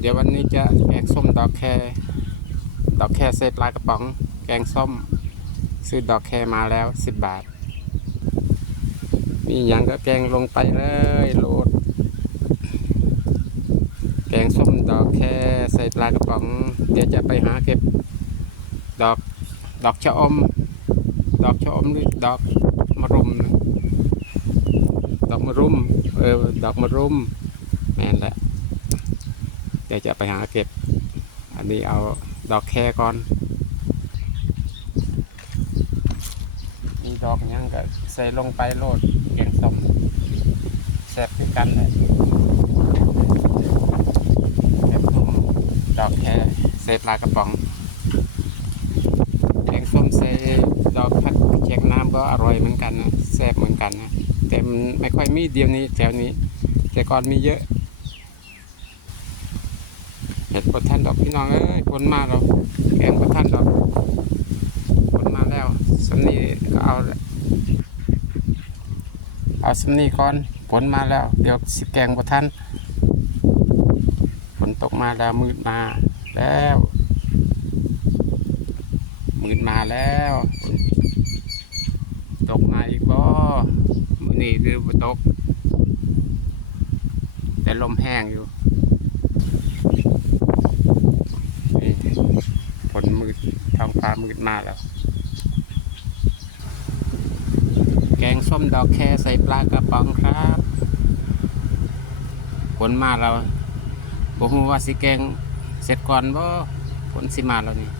เดี๋ยววันนี้จะแกงส้มดอกแคใส่ปลากระป๋องแกงส้มซื้อดอกแคมาแล้ว10 บาทมีอย่างก็แกงลงไปเลยโหลดแกงส้มดอกแคใส่ปลากระป๋องเดี๋ยวจะไปหาเก็บดอกชะอมหรือดอกมะรุมดอกมะรุมดอกมะรุมแม่นแหละเดี๋ยวจะไปหาเก็บอันนี้เอาดอกแคก่อนมีดอกยังก็ใส่ลงไปโลดแกงส้มแซ่บด้วยกันเลยแกงส้มดอกแคใส่ปลากระป๋องแกงส้มใส่ดอกผักเชียงน้ำก็อร่อยเหมือนกันนะแซ่บเหมือนกันนะแต่มันไม่ค่อยมีเดี๋ยวนี้แถวนี้แต่ก่อนมีเยอะเห็ดประทันดอกพี่น้องเอ้ยผลมาเราแกงประทันดอกผลมาแล้วสำนีก็เอาสำนีก่อนผลมาแล้วเดี๋ยวสิแกงประทันฝนตกมาแล้วมืดมาแล้วตกมาอีกบ่มื้อนี้หรือบ่ตกแต่ลมแห้งอยู่นี่ฝนมืดท้องฟ้ามืดมาแล้วแกงส้มดอกแคใส่ปลากระป๋องครับฝนมาแล้วบ่ฮู้ว่าสิแกงเสร็จก่อนบ่ฝนสิมาแล้วนี่